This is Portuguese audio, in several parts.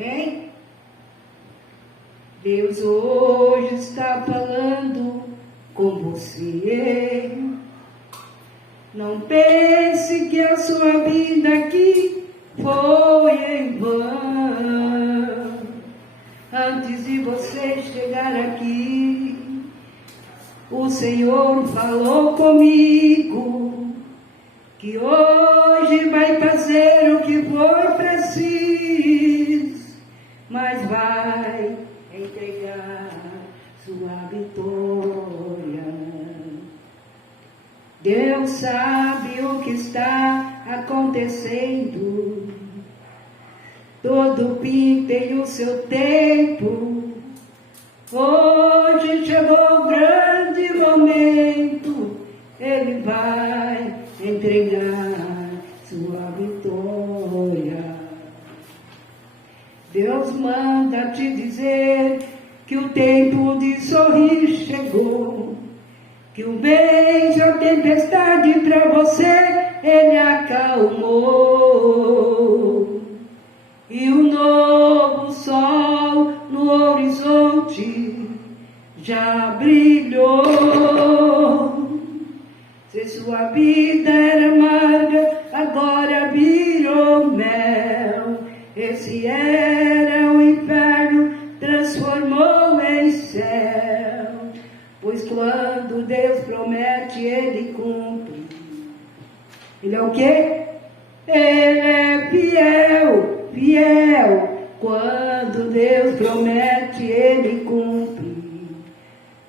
Amém? Deus hoje está falando com você. Não pense que a sua vida aqui foi em vão. Antes de você chegar aqui, o Senhor falou comigo que hoje vai fazer o que for preciso, mas vai entregar sua vitória. Deus sabe o que está acontecendo. Todo fim tem o seu tempo. Hoje chegou o grande momento. Ele vai entregar sua vitória. Deus manda te dizer que o tempo de sorrir chegou, que o beijo, a tempestade para você, ele acalmou. E o novo sol no horizonte já brilhou. Se sua vida era amarga, agora virou mel. Esse era o inferno, transformou em céu. Pois quando Deus promete, Ele cumpre. Ele é o quê? Ele é fiel, fiel. Quando Deus promete, Ele cumpre.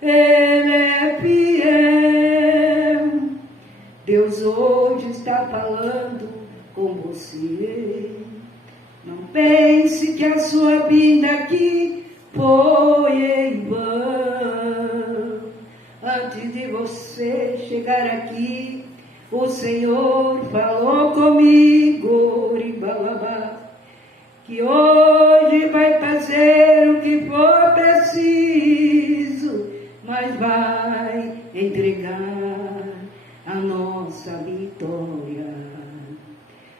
Ele é fiel. Deus hoje está falando com você. Não pense que a sua vida aqui foi em vão. Antes de você chegar aqui, o Senhor falou comigo, que hoje vai fazer o que for preciso, mas vai entregar a nossa vitória.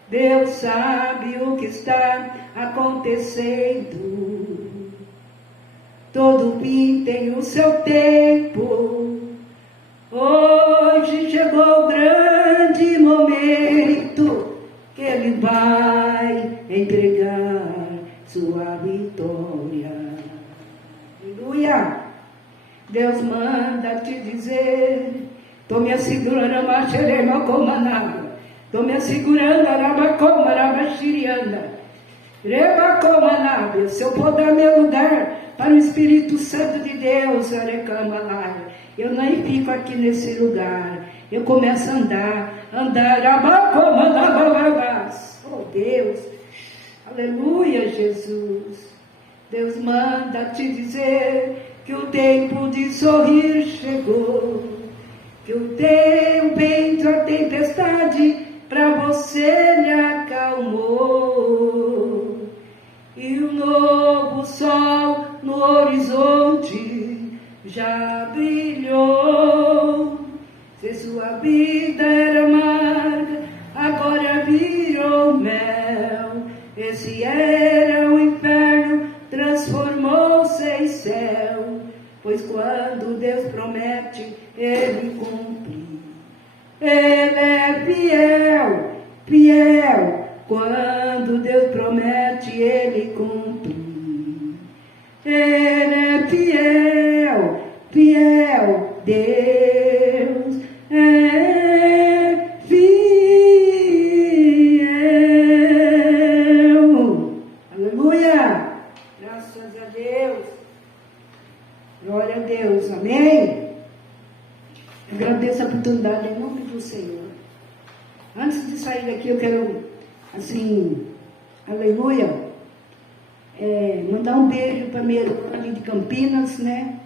Deus sabe o que está acontecendo. Todo fim tem o seu tempo. Hoje chegou o grande momento que Ele vai entregar sua vitória. Aleluia! Deus manda te dizer: tô me assegurando a macharema como nada. Tô me assegurando a rabacoma, rabaxiriana. Rebacomanabia, se eu for dar meu lugar para o Espírito Santo de Deus, eu nem fico aqui nesse lugar. Eu começo a andar, oh Deus, aleluia, Jesus. Deus manda te dizer que o tempo de sorrir chegou, que o vento, a tempestade para você lhe acalmou. E o novo sol no horizonte já brilhou. Se sua vida era amarga, agora virou mel. Esse era o inferno, transformou-se em céu. Pois quando Deus promete, Ele cumpre. Ele é fiel, fiel. Quando Deus promete, Ele cumpre. Ele é fiel, fiel. Deus é fiel. Aleluia. Graças a Deus. Glória a Deus. Amém. Agradeço a oportunidade em nome do Senhor. Antes de sair daqui, eu quero, assim, aleluia, mandar um beijo para minha irmã ali de Campinas, né?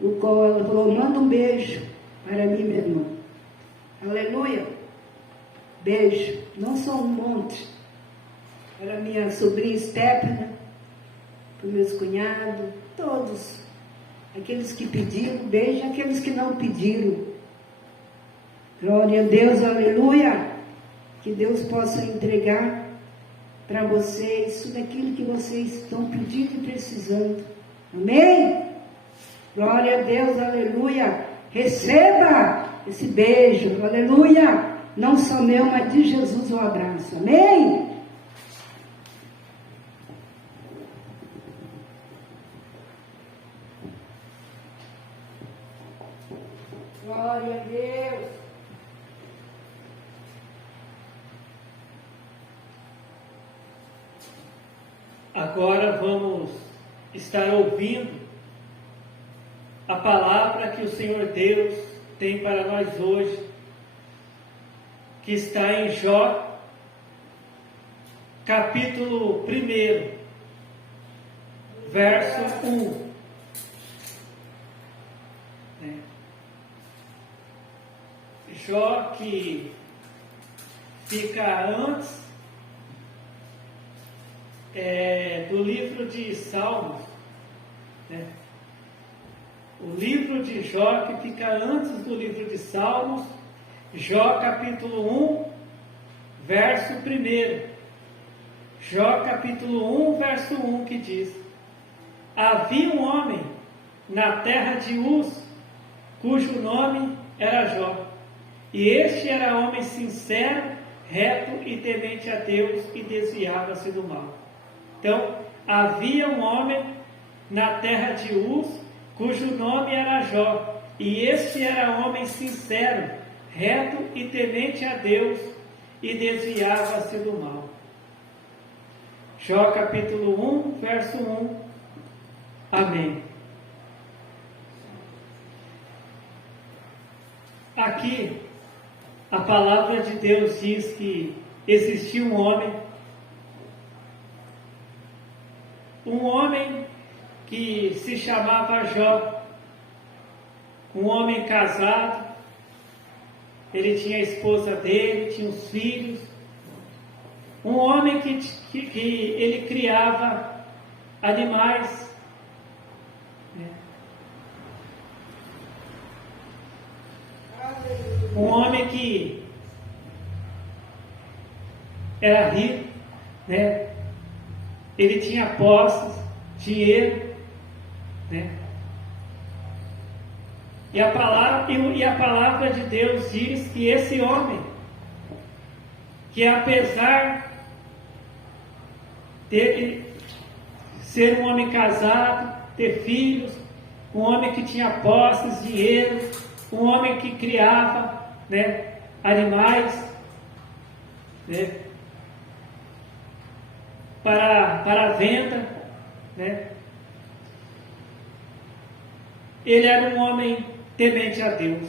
O qual ela falou: manda um beijo para mim, minha irmã. Aleluia. Beijo. Não só um monte. Para minha sobrinha Stephanie, para meus cunhados, todos. Aqueles que pediram, beijo aqueles que não pediram. Glória a Deus, aleluia. Que Deus possa entregar para vocês tudo aquilo que vocês estão pedindo e precisando. Amém? Glória a Deus, aleluia. Receba esse beijo, aleluia. Não só meu, mas de Jesus um abraço. Amém? Glória a Deus. Agora vamos estar ouvindo a palavra que o Senhor Deus tem para nós hoje, que está em Jó, capítulo 1, verso 1. Jó, que fica antes do livro de Salmos, né? O livro de Jó, que fica antes do livro de Salmos, Jó capítulo 1, verso 1. Jó capítulo 1, verso 1, que diz: havia um homem na terra de Uz, cujo nome era Jó, e este era homem sincero, reto e temente a Deus, e desviava-se do mal. Então, havia um homem na terra de Uz, cujo nome era Jó, e este era homem sincero, reto e temente a Deus, e desviava-se do mal. Jó capítulo 1, verso 1. Amém. Aqui, a palavra de Deus diz que existia um homem que se chamava Jó, um homem casado. Ele tinha a esposa dele, tinha os filhos, um homem que ele criava animais, né? Um homem que era rico, né? Ele tinha posses, dinheiro, né? E a palavra de Deus diz que esse homem, que apesar dele ser um homem casado, ter filhos, um homem que tinha posses, dinheiro, um homem que criava, né, animais, né, para venda, né? Ele era um homem temente a Deus.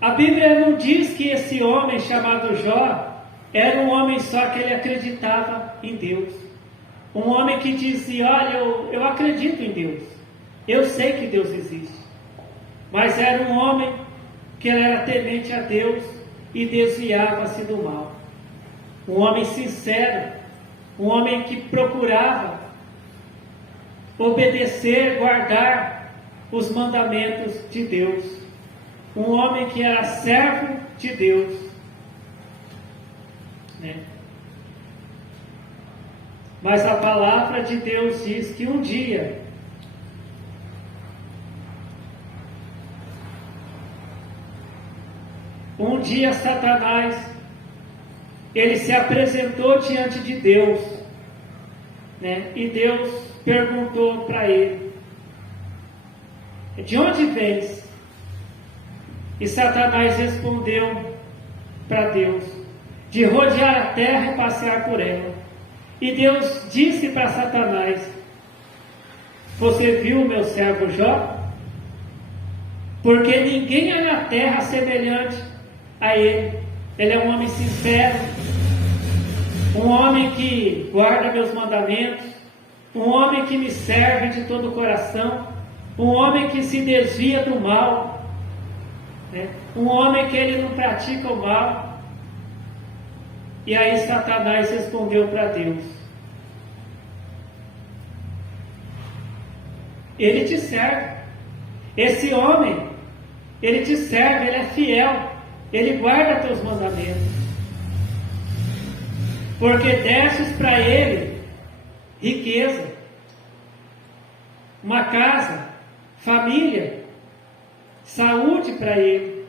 A Bíblia não diz que esse homem chamado Jó era um homem só que ele acreditava em Deus. Um homem que dizia: olha, eu acredito em Deus, eu sei que Deus existe. Mas era um homem que ele era temente a Deus e desviava-se do mal. Um homem sincero, um homem que procurava obedecer, guardar os mandamentos de Deus. Um homem que era servo de Deus, né? Mas a palavra de Deus diz que um dia Satanás, ele se apresentou diante de Deus, né? E Deus perguntou para ele: de onde vens? E Satanás respondeu para Deus: de rodear a terra e passear por ela. E Deus disse para Satanás: você viu o meu servo Jó? Porque ninguém há na terra semelhante a ele. Ele é um homem sincero, um homem que guarda meus mandamentos, um homem que me serve de todo o coração, um homem que se desvia do mal, né? Um homem que ele não pratica o mal. E aí Satanás respondeu para Deus: ele te serve, esse homem, ele te serve, ele é fiel, ele guarda teus mandamentos. porque destes para ele riqueza, uma casa, família, saúde para ele.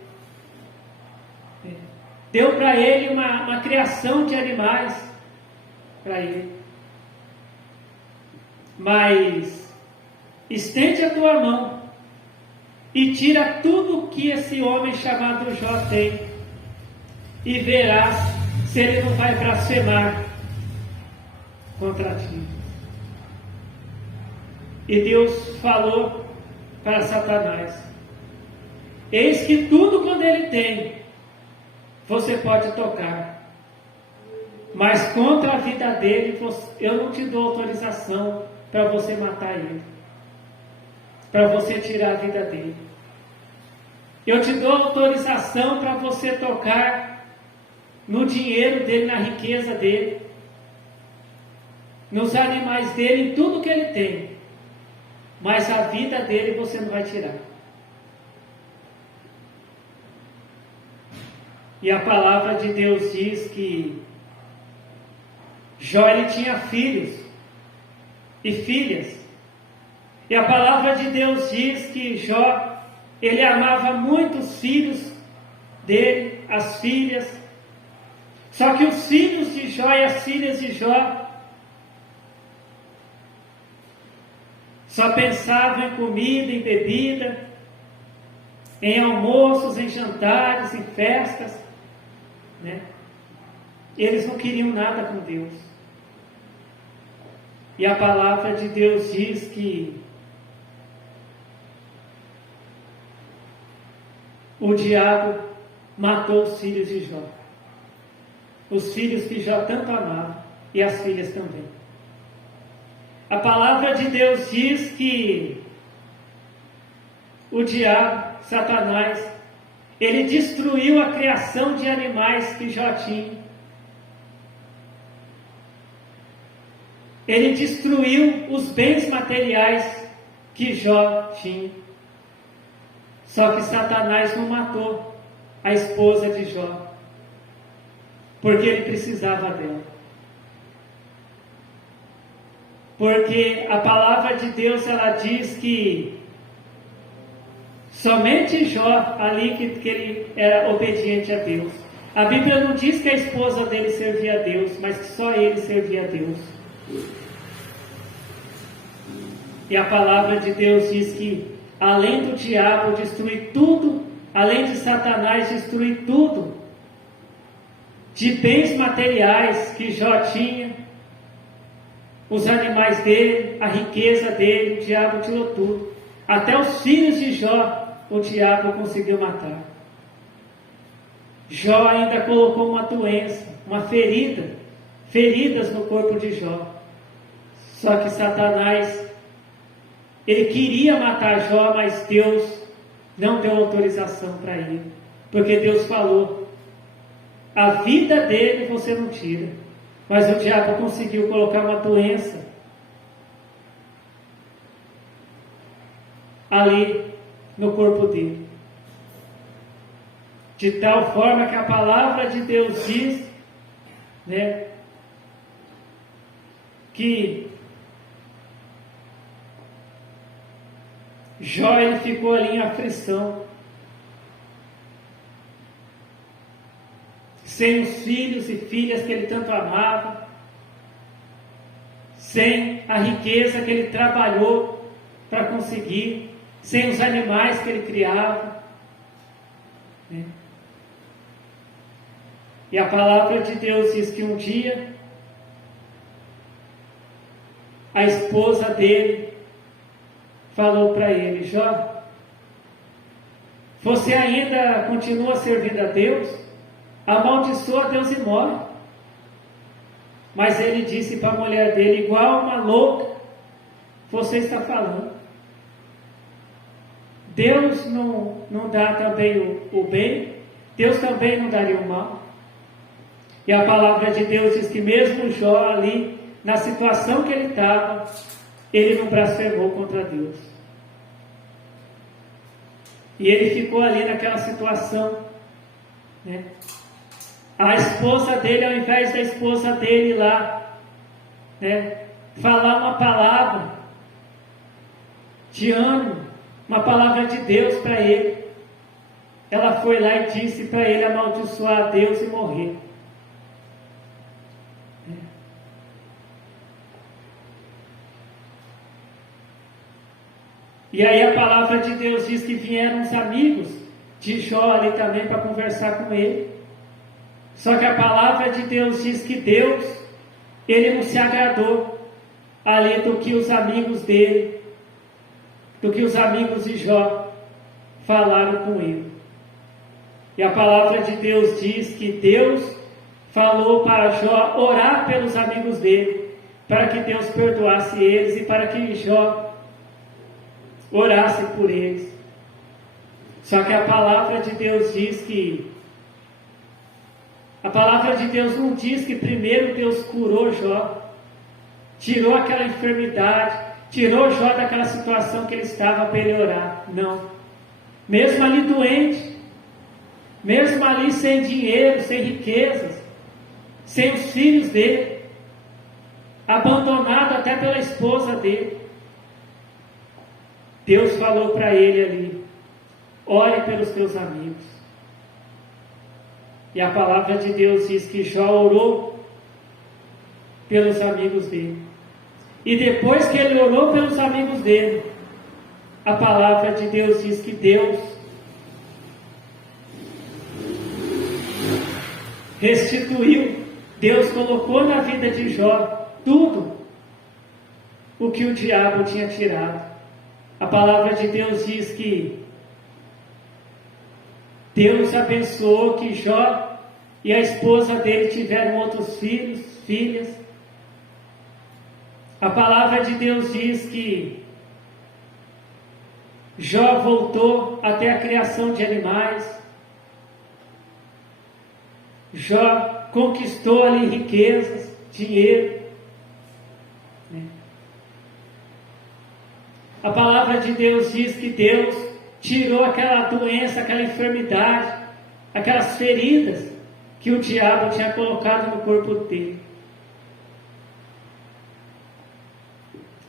Deu para ele uma criação de animais para ele. Mas estende a tua mão e tira tudo que esse homem chamado Jó tem, e verás se ele não vai blasfemar contra ti. E Deus falou para Satanás: eis que tudo quando ele tem, você pode tocar, mas contra a vida dele, eu não te dou autorização para você matar ele, para você tirar a vida dele. Eu te dou autorização para você tocar no dinheiro dele, na riqueza dele, nos animais dele, em tudo que ele tem, mas a vida dele você não vai tirar. E a palavra de Deus diz que Jó, ele tinha filhos e filhas. E a palavra de Deus diz que Jó, ele amava muito os filhos dele, as filhas. Só que os filhos de Jó e as filhas de Jó só pensavam em comida, em bebida, em almoços, em jantares, em festas, né? Eles não queriam nada com Deus. E a palavra de Deus diz que o diabo matou os filhos de Jó, os filhos que Jó tanto amava, e as filhas também. A palavra de Deus diz que o diabo, Satanás, ele destruiu a criação de animais que Jó tinha. Ele destruiu os bens materiais que Jó tinha. Só que Satanás não matou a esposa de Jó, porque ele precisava dela. Porque a palavra de Deus, ela diz que somente Jó, ali que ele era obediente a Deus. A Bíblia não diz que a esposa dele servia a Deus, mas que só ele servia a Deus. E a palavra de Deus diz que, além do diabo destruir tudo, além de Satanás destruir tudo, de bens materiais que Jó tinha, os animais dele, a riqueza dele, o diabo tirou tudo. Até os filhos de Jó, o diabo conseguiu matar. Jó ainda colocou uma doença, uma feridas no corpo de Jó. Só que Satanás, ele queria matar Jó, mas Deus não deu autorização para ele. Porque Deus falou: a vida dele você não tira. Mas o diabo conseguiu colocar uma doença ali no corpo dele. De tal forma que a palavra de Deus diz, né, que Jó, ele ficou ali em aflição, sem os filhos e filhas que ele tanto amava, sem a riqueza que ele trabalhou para conseguir, sem os animais que ele criava, né? E a palavra de Deus diz que um dia a esposa dele falou para ele: Jó, você ainda continua servindo a Deus? Amaldiçoa Deus e morre. Mas ele disse para a mulher dele: igual uma louca você está falando. Deus não dá também o bem, Deus também não daria o mal. E a palavra de Deus diz que mesmo Jó ali, na situação que ele estava, ele não blasfemou contra Deus. E ele ficou ali naquela situação, né? a esposa dele, ao invés da esposa dele lá, né, falar uma palavra de ânimo, uma palavra de Deus para ele, ela foi lá e disse para ele amaldiçoar a Deus e morrer. E aí a palavra de Deus diz que vieram os amigos de Jó ali também para conversar com ele. Só que a palavra de Deus diz que Deus, ele não se agradou ali do que os amigos dele, do que os amigos de Jó falaram com ele. E a palavra de Deus diz que Deus falou para Jó orar pelos amigos dele, para que Deus perdoasse eles e para que Jó orasse por eles. Só que a palavra de Deus diz que a palavra de Deus não diz que primeiro Deus curou Jó, tirou aquela enfermidade, tirou Jó daquela situação que ele estava para ele orar. Não. Mesmo ali doente, mesmo ali sem dinheiro, sem riquezas, sem os filhos dele, abandonado até pela esposa dele, Deus falou para ele ali: ore pelos teus amigos. E a palavra de Deus diz que Jó orou pelos amigos dele. E depois que ele orou pelos amigos dele, a palavra de Deus diz que Deus restituiu, Deus colocou na vida de Jó tudo o que o diabo tinha tirado. A palavra de Deus diz que Deus abençoou que Jó e a esposa dele tiveram outros filhos, filhas. A palavra de Deus diz que Jó voltou até a criação de animais. Jó conquistou ali riquezas, dinheiro. A palavra de Deus diz que Deus tirou aquela doença, aquela enfermidade, aquelas feridas que o diabo tinha colocado no corpo dele.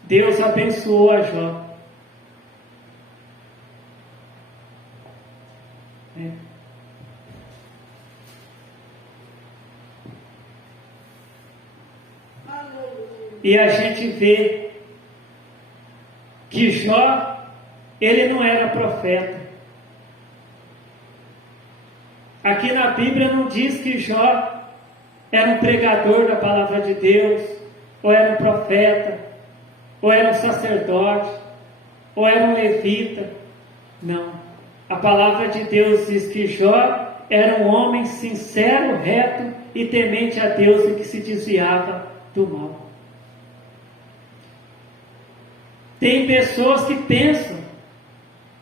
Deus abençoou a Jó. E a gente vê que Jó, ele não era profeta. Aqui na Bíblia não diz que Jó era um pregador da palavra de Deus, ou era um profeta, ou era um sacerdote, ou era um levita. Não. A palavra de Deus diz que Jó era um homem sincero, reto e temente a Deus e que se desviava do mal. Tem pessoas que pensam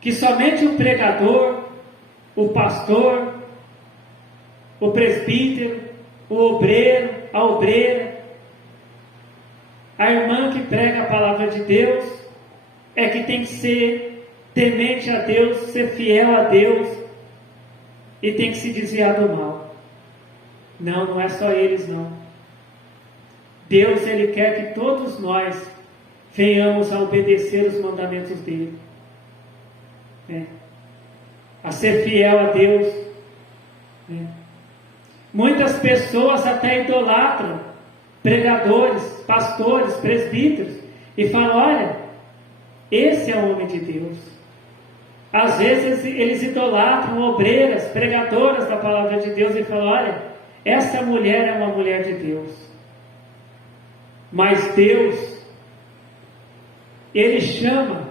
que somente o pregador, o pastor, o presbítero, o obreiro, a obreira, a irmã que prega a palavra de Deus, é que tem que ser temente a Deus, ser fiel a Deus e tem que se desviar do mal. Não, não é só eles não. Deus, Ele quer que todos nós venhamos a obedecer os mandamentos dele, a ser fiel a Deus. Muitas pessoas até idolatram pregadores, pastores, presbíteros e falam: olha, esse é o homem de Deus. Às vezes eles idolatram obreiras, pregadoras da palavra de Deus e falam: olha, essa mulher é uma mulher de Deus. Mas Deus, Ele chama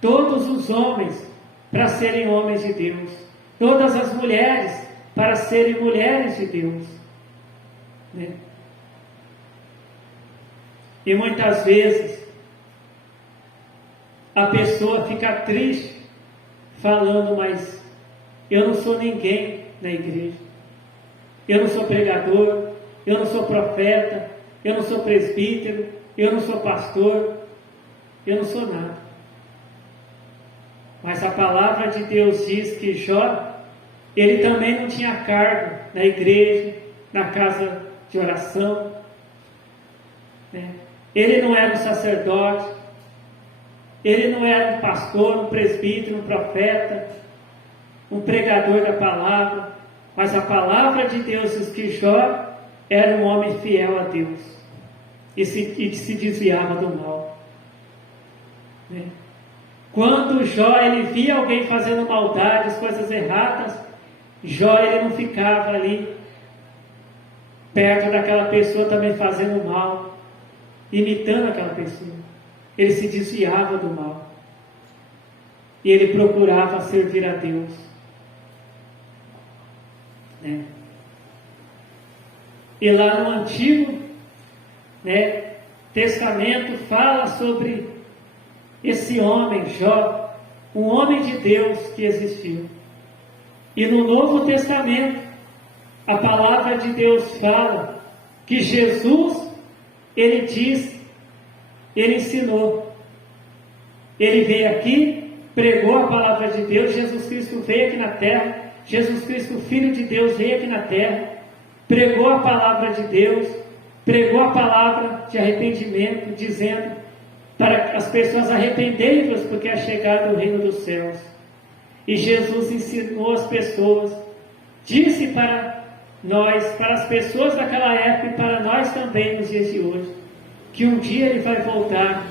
todos os homens para serem homens de Deus, todas as mulheres para serem mulheres de Deus. E muitas vezes a pessoa fica triste falando: mas eu não sou ninguém na igreja, eu não sou pregador, eu não sou profeta, eu não sou presbítero, eu não sou pastor, eu não sou nada. Mas a palavra de Deus diz que Jó, ele também não tinha cargo na igreja, na casa de oração, né? Ele não era um sacerdote, ele não era um pastor, um presbítero, um profeta, um pregador da palavra, mas a palavra de Deus diz que Jó era um homem fiel a Deus e que se desviava do mal, né? Quando Jó ele via alguém fazendo maldades, coisas erradas, Jó ele não ficava ali perto daquela pessoa também fazendo mal, imitando aquela pessoa. Ele se desviava do mal e ele procurava servir a Deus, né? E lá no Antigo, né, Testamento fala sobre esse homem, Jó, um homem de Deus que existiu. E no Novo Testamento, a palavra de Deus fala que Jesus, ele diz, ele ensinou. Ele veio aqui, pregou a palavra de Deus, Jesus Cristo veio aqui na terra, Jesus Cristo, Filho de Deus, veio aqui na terra, pregou a palavra de Deus, pregou a palavra de arrependimento, dizendo para as pessoas arrependerem-vos, porque é chegado o reino dos céus. E Jesus ensinou as pessoas, disse para nós, para as pessoas daquela época e para nós também nos dias de hoje, que um dia Ele vai voltar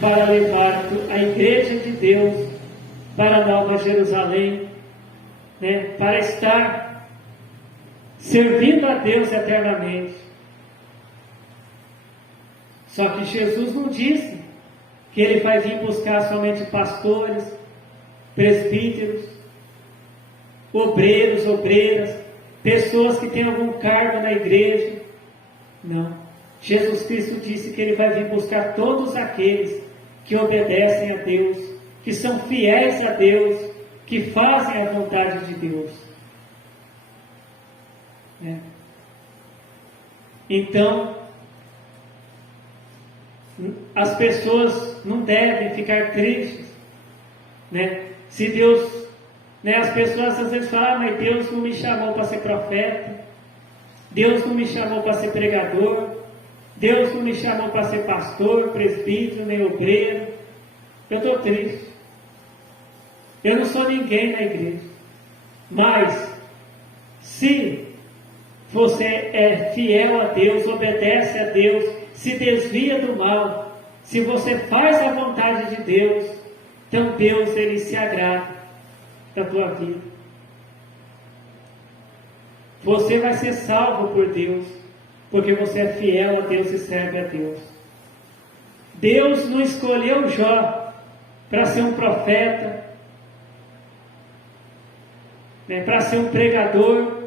para levar a igreja de Deus para a Nova Jerusalém, né, para estar servindo a Deus eternamente. Só que Jesus não disse que Ele vai vir buscar somente pastores, presbíteros, obreiros, obreiras, pessoas que têm algum cargo na igreja. Não. Jesus Cristo disse que Ele vai vir buscar todos aqueles que obedecem a Deus, que são fiéis a Deus, que fazem a vontade de Deus. Então, as pessoas não devem ficar tristes, né? Se Deus, né? As pessoas às vezes falam, mas Deus não me chamou para ser profeta, Deus não me chamou para ser pregador, Deus não me chamou para ser pastor, presbítero, nem obreiro. Eu estou triste. Eu não sou ninguém na igreja. Mas, se você é fiel a Deus, obedece a Deus, se desvia do mal, se você faz a vontade de Deus, então Deus, Ele se agrada da tua vida. Você vai ser salvo por Deus, porque você é fiel a Deus e serve a Deus. Deus não escolheu Jó para ser um profeta, né, para ser um pregador,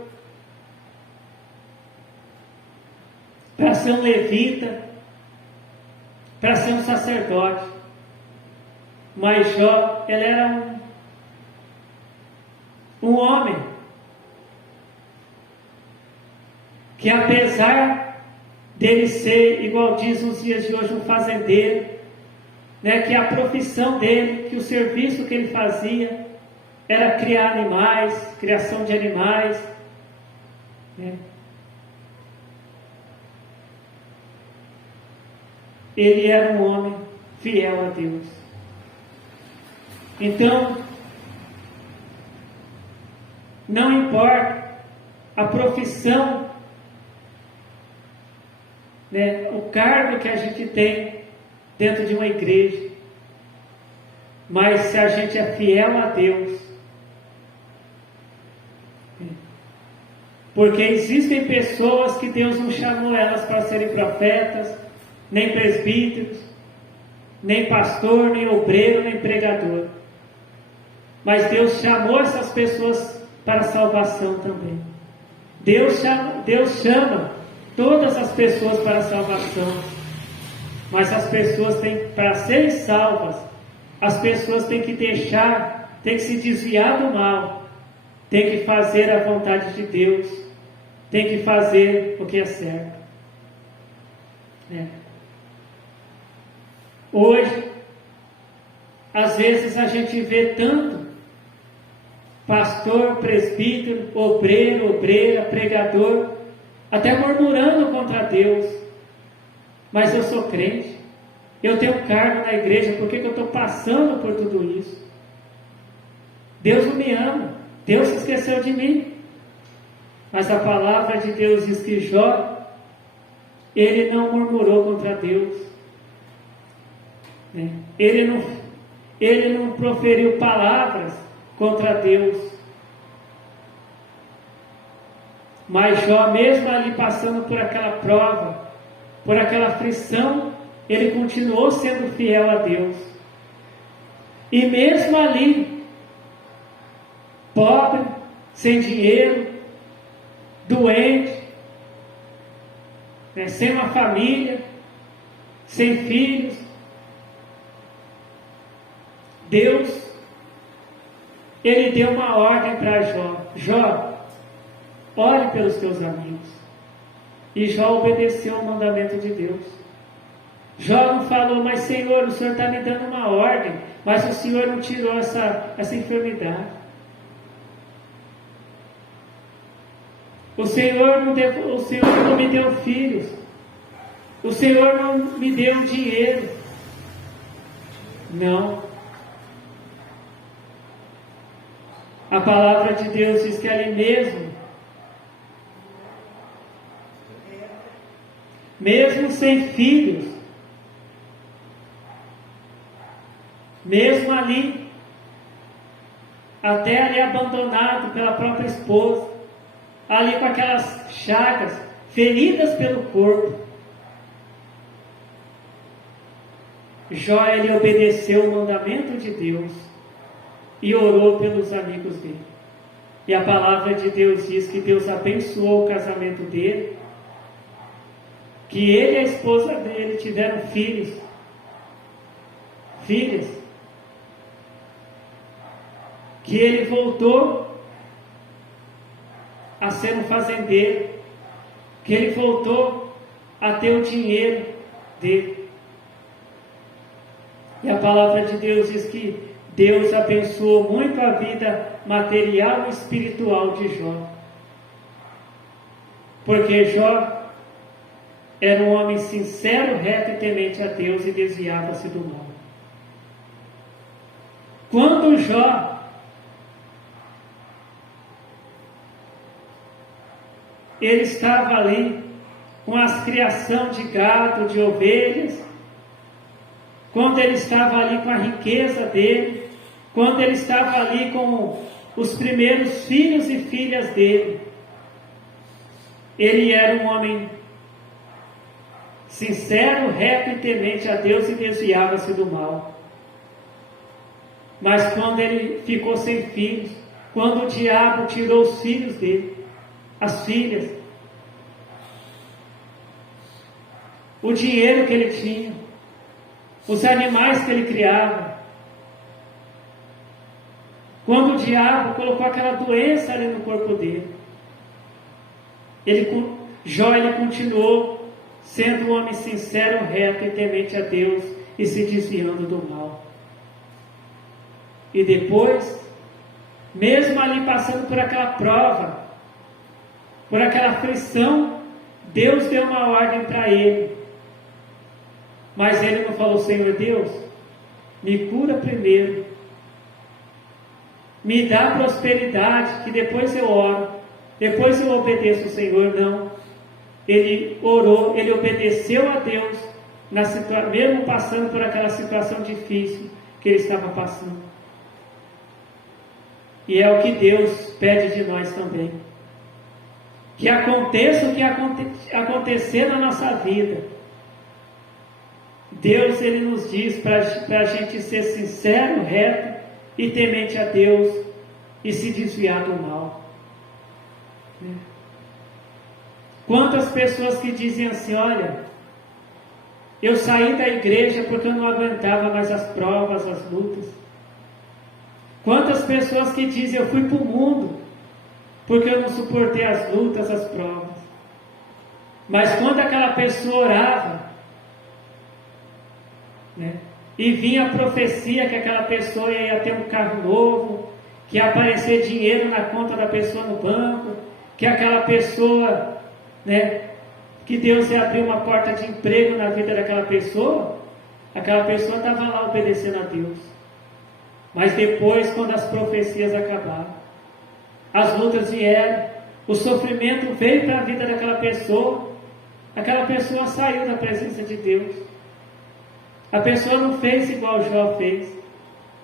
para ser um levita, para ser um sacerdote. Mas Jó, ele era um homem que, apesar dele ser, igual diz nos dias de hoje, um fazendeiro, né, que a profissão dele, que o serviço que ele fazia era criar animais, criação de animais, né? Ele era um homem fiel a Deus. Então, não importa a profissão, né, o cargo que a gente tem dentro de uma igreja, mas se a gente é fiel a Deus, porque existem pessoas que Deus não chamou elas para serem profetas, nem presbíteros, nem pastor, nem obreiro, nem pregador, mas Deus chamou essas pessoas para a salvação também. Deus chama todas as pessoas para a salvação, mas as pessoas têm, para serem salvas, as pessoas têm que deixar, têm que se desviar do mal, têm que fazer a vontade de Deus, têm que fazer o que é certo, né? Hoje, às vezes a gente vê tanto pastor, presbítero, obreiro, obreira, pregador, até murmurando contra Deus. Mas eu sou crente, eu tenho cargo na igreja, por que eu estou passando por tudo isso? Deus não me ama, Deus se esqueceu de mim. Mas a palavra de Deus diz que Jó, ele não murmurou contra Deus, né? Ele não proferiu palavras contra Deus. Mas Jó, mesmo ali passando por aquela prova, por aquela aflição, ele continuou sendo fiel a Deus. E mesmo ali, pobre, sem dinheiro, doente, né, sem uma família, sem filhos, Deus, ele deu uma ordem para Jó: Jó, ore pelos teus amigos. E Jó obedeceu o mandamento de Deus. Jó não falou: mas Senhor, o Senhor está me dando uma ordem, mas o Senhor não tirou essa enfermidade. O Senhor não me deu filhos. O Senhor não me deu dinheiro. Não. A palavra de Deus diz que ali mesmo sem filhos, mesmo ali, até ali abandonado pela própria esposa, ali com aquelas chagas, feridas pelo corpo, Jó, ele obedeceu o mandamento de Deus e orou pelos amigos dele. E a palavra de Deus diz que Deus abençoou o casamento dele, que ele e a esposa dele tiveram filhas, que ele voltou a ser um fazendeiro, que ele voltou a ter o dinheiro dele. E a palavra de Deus diz que Deus abençoou muito a vida material e espiritual de Jó, porque Jó era um homem sincero, reto e temente a Deus e desviava-se do mal. Quando Jó ele estava ali com as criação de gado, de ovelhas, quando ele estava ali com a riqueza dele, quando ele estava ali com os primeiros filhos e filhas dele, ele era um homem sincero, reto e temente a Deus e desviava-se do mal. Mas quando ele ficou sem filhos, quando o diabo tirou os filhos dele, as filhas, o dinheiro que ele tinha, os animais que ele criava, quando o diabo colocou aquela doença ali no corpo dele, Jó continuou sendo um homem sincero, reto e temente a Deus e se desviando do mal. E depois, mesmo ali passando por aquela prova, por aquela aflição, Deus deu uma ordem para ele. Mas ele não falou: Senhor Deus, me cura primeiro, me dá prosperidade, que depois eu oro, depois eu obedeço ao Senhor. Não. Ele orou, ele obedeceu a Deus, mesmo passando por aquela situação difícil que ele estava passando. E é o que Deus pede de nós também. Que aconteça o que acontecer na nossa vida, Deus, ele nos diz para a gente ser sincero, reto e temente a Deus e se desviar do mal. Quantas pessoas que dizem assim: olha, eu saí da igreja porque eu não aguentava mais as provas, as lutas. Quantas pessoas que dizem: eu fui para o mundo porque eu não suportei as lutas, as provas. Mas quando aquela pessoa orava, e vinha a profecia que aquela pessoa ia ter um carro novo, que ia aparecer dinheiro na conta da pessoa no banco, que aquela pessoa, né, que Deus ia abrir uma porta de emprego na vida daquela pessoa, aquela pessoa estava lá obedecendo a Deus. Mas depois, quando as profecias acabaram, as lutas vieram, o sofrimento veio para a vida daquela pessoa, aquela pessoa saiu da presença de Deus. A pessoa não fez igual Jó fez.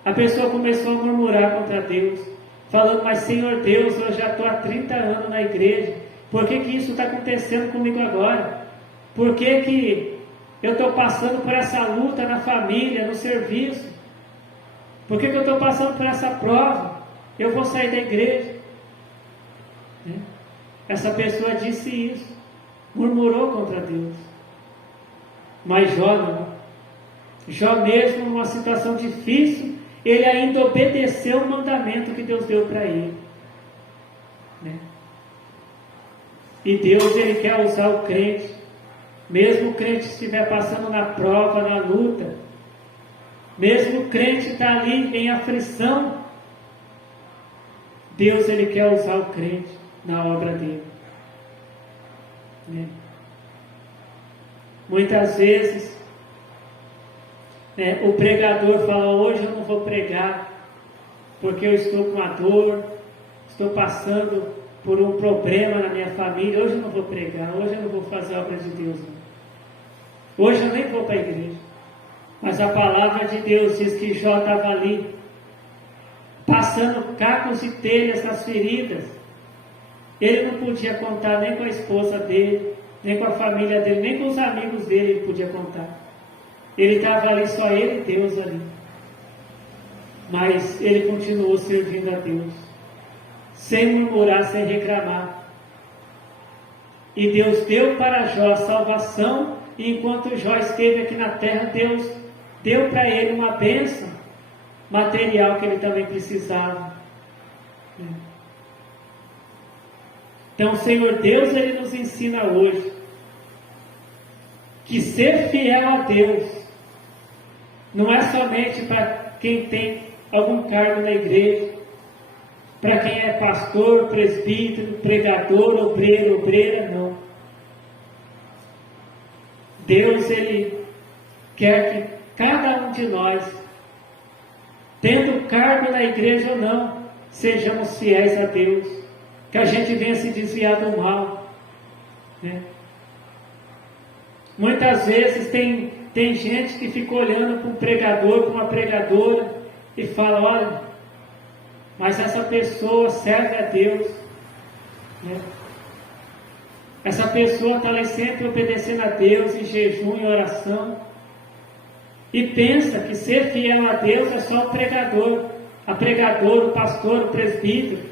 A pessoa começou a murmurar contra Deus, falando: mas Senhor Deus, eu já estou há 30 anos na igreja, por que isso está acontecendo comigo agora? Por que eu estou passando por essa luta na família, no serviço? Por que eu estou passando por essa prova? Eu vou sair da igreja. Essa pessoa disse isso, murmurou contra Deus. Mas Jó não. Jó, mesmo numa situação difícil, ele ainda obedeceu o mandamento que Deus deu para ele. E Deus, ele quer usar o crente, mesmo o crente estiver passando na prova, na luta, mesmo o crente está ali em aflição, Deus, ele quer usar o crente na obra dele. Muitas vezes, o pregador fala: hoje eu não vou pregar, porque eu estou com a dor, estou passando por um problema na minha família, hoje eu não vou pregar, hoje eu não vou fazer a obra de Deus, não. Hoje eu nem vou para a igreja. Mas a palavra de Deus diz que Jó estava ali, passando cacos e telhas nas feridas. Ele não podia contar nem com a esposa dele, nem com a família dele, nem com os amigos dele ele podia contar. Ele estava ali, só ele e Deus ali. Mas ele continuou servindo a Deus, sem murmurar, sem reclamar. E Deus deu para Jó a salvação, e enquanto Jó esteve aqui na terra, Deus deu para ele uma bênção material que ele também precisava. Então o Senhor Deus, ele nos ensina hoje que ser fiel a Deus não é somente para quem tem algum cargo na igreja, para quem é pastor, presbítero, pregador, obreiro, obreira, não. Deus, ele quer que cada um de nós, tendo cargo na igreja ou não, sejamos fiéis a Deus, que a gente venha se desviar do mal. Muitas vezes tem gente que fica olhando para um pregador, para uma pregadora, e fala: olha, mas essa pessoa serve a Deus, essa pessoa está ali sempre obedecendo a Deus, em jejum e oração, e pensa que ser fiel a Deus é só o pregador, a pregadora, o pastor, o presbítero,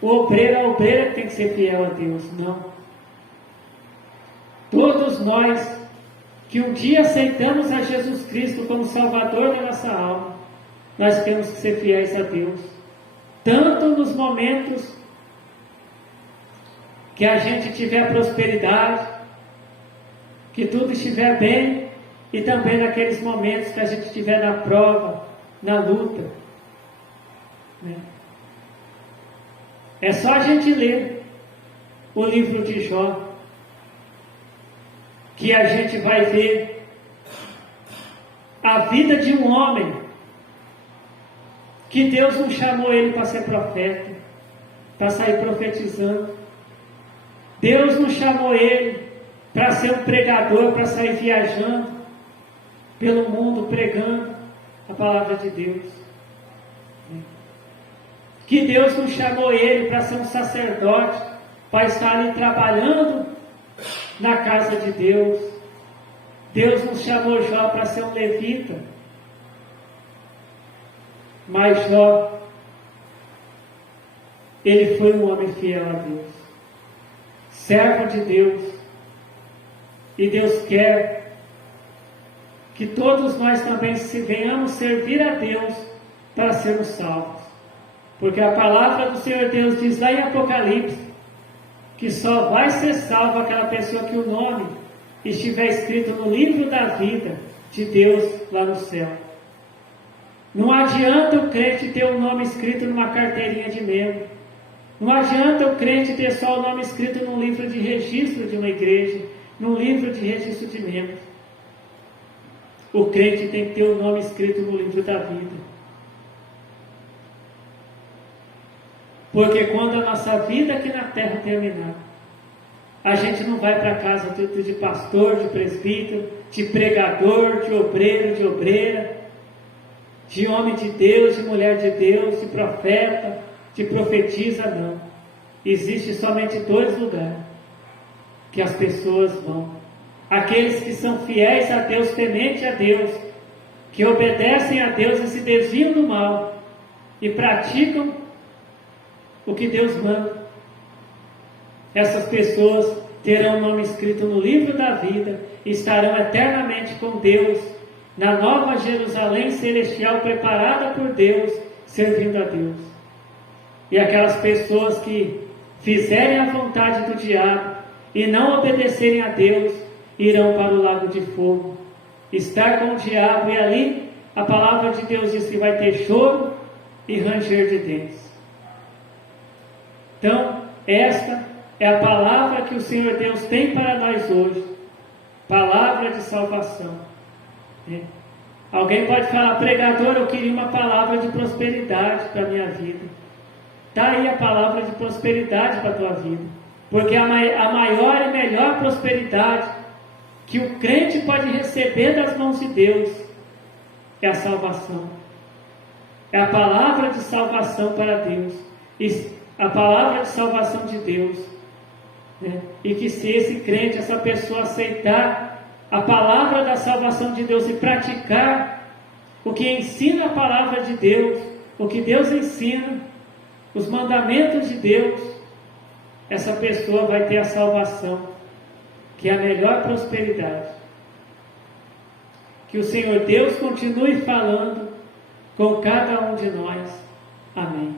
o obreiro, a obreira que tem que ser fiel a Deus. Não. Todos nós que um dia aceitamos a Jesus Cristo como Salvador da nossa alma, nós temos que ser fiéis a Deus, tanto nos momentos que a gente tiver prosperidade, que tudo estiver bem, e também naqueles momentos que a gente estiver na prova, na luta. É só a gente ler o livro de Jó, que a gente vai ver a vida de um homem que Deus não chamou ele para ser profeta, para sair profetizando. Deus não chamou ele para ser um pregador, para sair viajando pelo mundo pregando a palavra de Deus. Que Deus não chamou ele para ser um sacerdote, para estar ali trabalhando na casa de Deus. Deus não chamou Jó para ser um levita. Mas Jó, ele foi um homem fiel a Deus, servo de Deus. E Deus quer que todos nós também venhamos servir a Deus para sermos salvos. Porque a palavra do Senhor Deus diz lá em Apocalipse que só vai ser salvo aquela pessoa que o nome estiver escrito no livro da vida de Deus lá no céu. Não adianta o crente ter o nome escrito numa carteirinha de membro. Não adianta o crente ter só o nome escrito num livro de registro de uma igreja, num livro de registro de membros. O crente tem que ter o nome escrito no livro da vida. Porque quando a nossa vida aqui na terra terminar, a gente não vai para casa de pastor, de presbítero, de pregador, de obreiro, de obreira, de homem de Deus, de mulher de Deus, de profeta, de profetisa, não. Existe somente 2 lugares que as pessoas vão. Aqueles que são fiéis a Deus, tementes a Deus, que obedecem a Deus e se desviam do mal e praticam o que Deus manda. Essas pessoas terão o nome escrito no livro da vida e estarão eternamente com Deus na nova Jerusalém celestial preparada por Deus, servindo a Deus. E aquelas pessoas que fizerem a vontade do diabo e não obedecerem a Deus, irão para o lago de fogo, estar com o diabo, e ali a palavra de Deus diz que vai ter choro e ranger de dentes. Então, esta é a palavra que o Senhor Deus tem para nós hoje, palavra de salvação. Alguém pode falar: pregador, eu queria uma palavra de prosperidade para a minha vida. Está aí a palavra de prosperidade para a tua vida, porque a maior e melhor prosperidade que o crente pode receber das mãos de Deus é a salvação. É a palavra de salvação para Deus, a palavra de salvação de Deus, e que se esse crente, essa pessoa aceitar a palavra da salvação de Deus e praticar o que ensina a palavra de Deus, o que Deus ensina, os mandamentos de Deus, essa pessoa vai ter a salvação, que é a melhor prosperidade. Que o Senhor Deus continue falando com cada um de nós. Amém.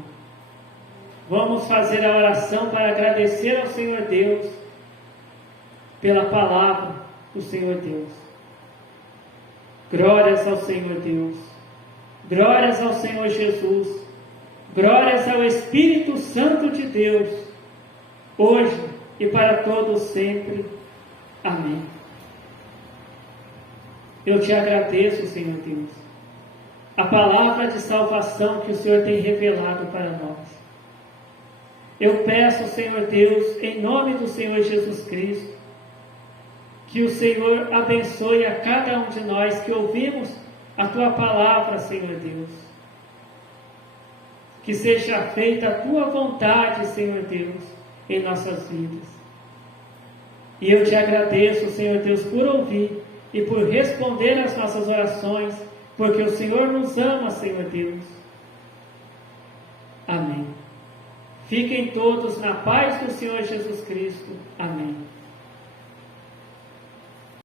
Vamos fazer a oração para agradecer ao Senhor Deus pela palavra do Senhor Deus. Glórias ao Senhor Deus. Glórias ao Senhor Jesus. Glórias ao Espírito Santo de Deus, hoje e para todos sempre. Amém. Eu te agradeço, Senhor Deus, a palavra de salvação que o Senhor tem revelado para nós. Eu peço, Senhor Deus, em nome do Senhor Jesus Cristo, que o Senhor abençoe a cada um de nós que ouvimos a Tua palavra, Senhor Deus. Que seja feita a Tua vontade, Senhor Deus, em nossas vidas. E eu te agradeço, Senhor Deus, por ouvir e por responder às nossas orações, porque o Senhor nos ama, Senhor Deus. Amém. Fiquem todos na paz do Senhor Jesus Cristo. Amém.